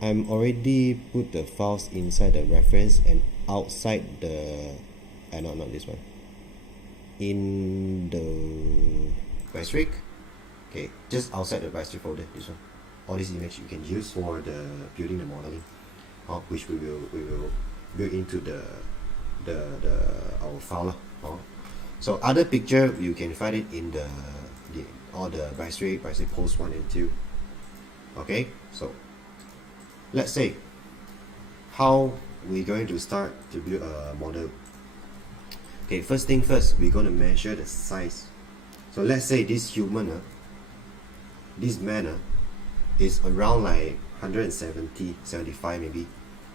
I'm already put the files inside the reference and outside the not this one, in the biostrick. Okay, just outside the biostrick folder, this one. All this image you can use for the building the modeling, which we will build into the our file. So other picture you can find it in the all the biostrick post 1 and 2. Okay, so let's say how we're going to start to build a model. Okay, first thing first, we're going to measure the size. So let's say this human, this man is around like 170, 75 maybe,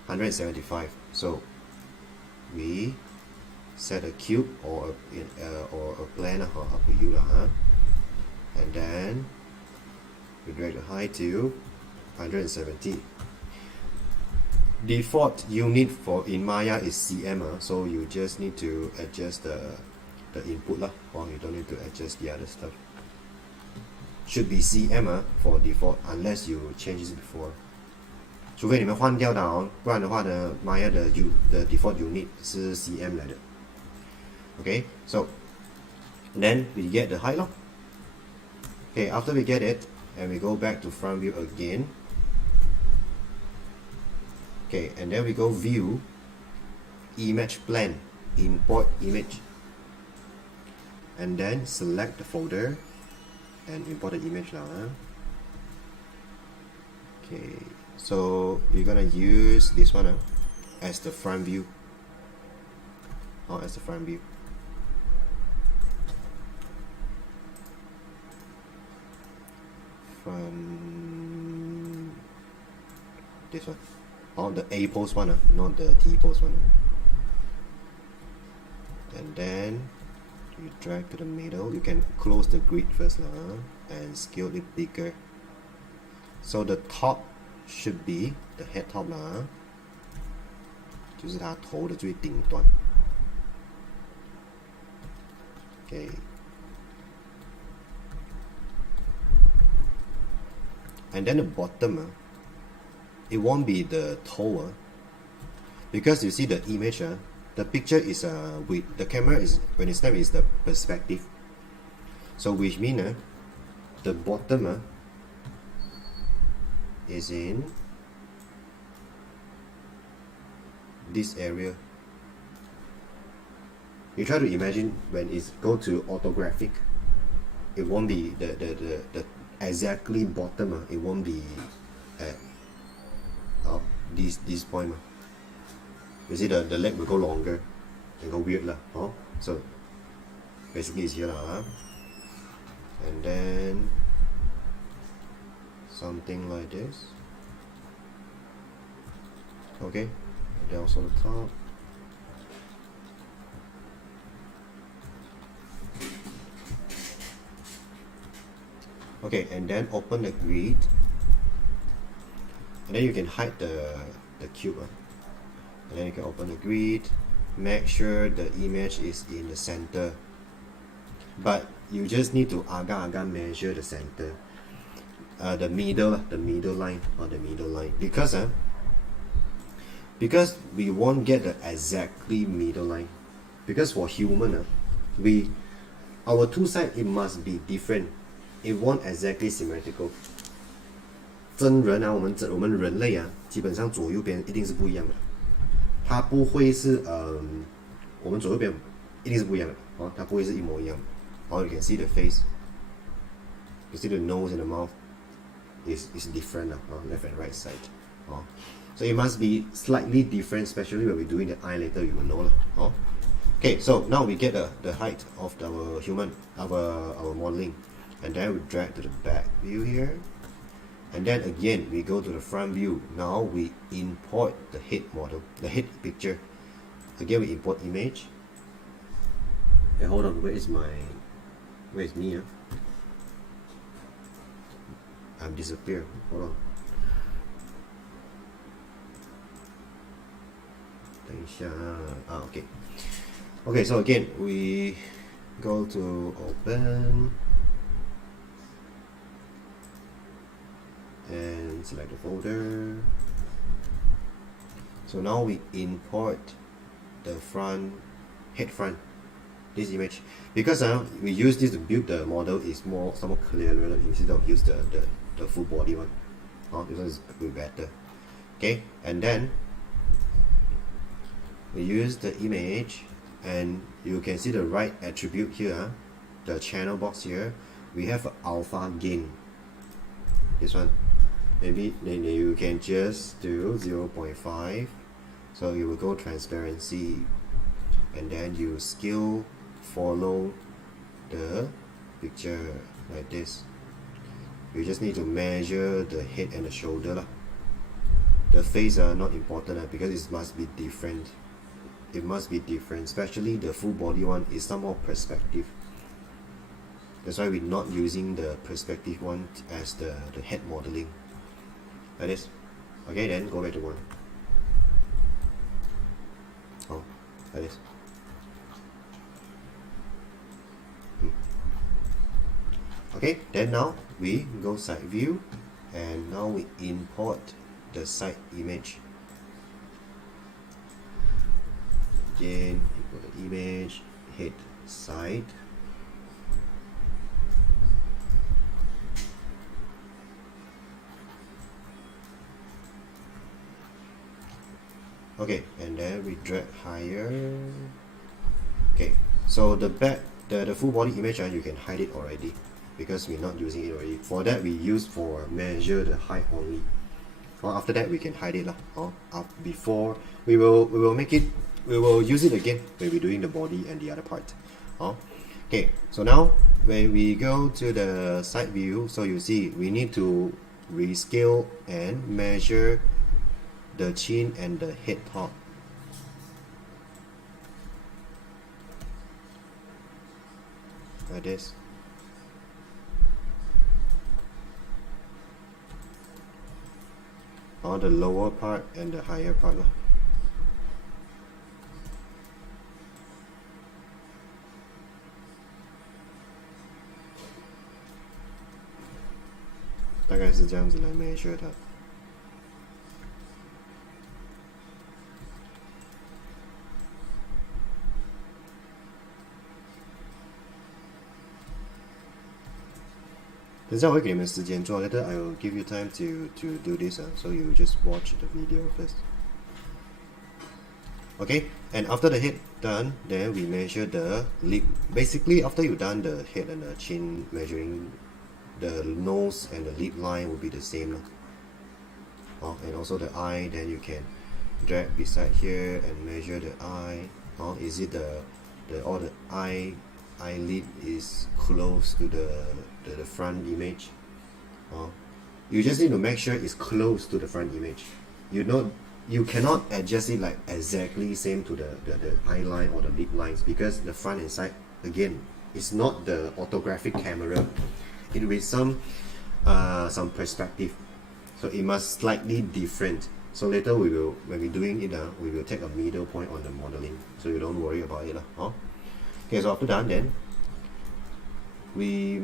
175. So we set a cube or a plan up to you, and then we drag the height to 170. Default unit for in Maya is CM, so you just need to adjust the input lah, or you don't need to adjust the other stuff. Should be CM for default, unless you change it before. 除非你们换掉的不然的话呢 Maya 的 default unit 是 CM 来的。Okay, so then we get the height. Okay, after we get it, and we go back to front view again. Okay, and then we go view, image plan, import image, and then select the folder and import the image now. Okay, so you're gonna use this one as the front view, as the front view. From this one, the A pose one, not the T pose one. And then you drag to the middle. You can close the grid first and scale it bigger. So the top should be the head top 就是它头的最顶端。Okay. And then the bottom, it won't be the toe, because you see the image, the picture is with the camera is when it's snap is the perspective. So which means the bottom is in this area. You try to imagine when it's go to orthographic, it won't be the exactly bottom, it won't be at this point. You see the leg will go longer and go weird so basically it's here and then something like this. Okay, and then also the top. Okay, and then open the grid, and then you can hide the cube, and then you can open the grid, make sure the image is in the center, but you just need to agak measure the center, the middle line, because we won't get the exactly middle line, because for human our two sides it must be different. It won't exactly symmetrical. 真人我们人类基本上左右边一定是不一样的，它不会是我们左右边一定是不一样的它不会是一模一样的。You can see the face, you see the nose and the mouth is different left and right side. So it must be slightly different, especially when we're doing the eye later, you will know Okay, so now we get the height of our human, our modeling. And then we drag to the back view here, and then again we go to the front view. Now we import the head model, the head picture. Again we import image. Hey, hold on, where's me? I'm disappeared. Hold on. 等一下okay. Okay, so again we go to open. And select the folder, So now we import the head front, this image, because we use this to build the model is somewhat clearer instead of use the full body one. This one is way better. Okay, and then we use the image, and you can see the right attribute here, the channel box here. We have alpha gain. This one, maybe then you can just do 0.5. So you will go transparency, and then you scale follow the picture like this. You just need to measure the head and the shoulder lah. The face are not important because it must be different. It must be different, especially the full body one is somewhat perspective. That's why we're not using the perspective one as the head modeling. Like this. Okay, then go back to one. Like this. Okay, then now we go side view, and now we import the side image. Again, import the image, head side. Okay, and then we drag higher. Okay, so the back, the full body image, you can hide it already because we're not using it already. For that, we use for measure the height only. After that, we can hide it lah. Before we will make it, we will use it again when we're doing the body and the other part. Okay, so now when we go to the side view, so you see we need to rescale and measure the chin and the head top. Like this. Or the lower part and the higher part lah. 大概是这样子来 measure 它。等下我会给你们时间做 later I will give you time to do this, so you just watch the video first. Okay, and after the head done, then we measure the lip. Basically, after you done the head and the chin measuring, the nose and the lip line will be the same. And also the eye, then you can drag beside here and measure the eye. Is it all the eyelid is close to the front image? You just need to make sure it's close to the front image. You cannot adjust it like exactly same to the eye line or the lip lines, because the front and side, again, it's not the orthographic camera. It will be some perspective, so it must slightly different. So later we will, when we're doing it, we will take a middle point on the modeling, so you don't worry about it. Okay, so after that, then we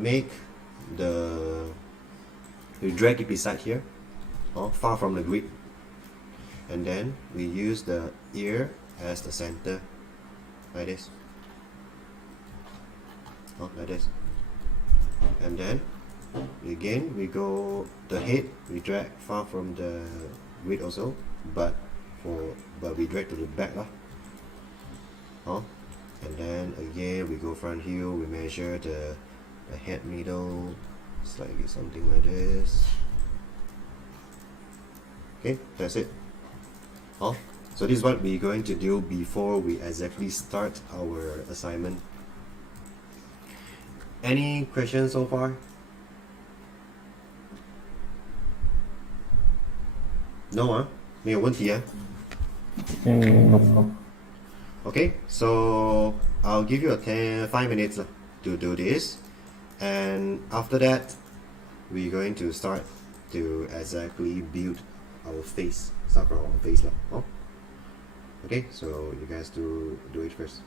drag it beside here, far from the grid, and then we use the ear as the center, like this, like this, and then again we go the head, we drag far from the grid also, but we drag to the back and then again we go front heel, we measure the head middle, slightly something like this. Okay, that's it. So this is what we're going to do before we exactly start our assignment. Any questions so far? No, 没有问题啊。Okay, so I'll give you 5 minutes to do this, and after that we're going to start to exactly build our face, start from our face. Okay, so you guys do it first.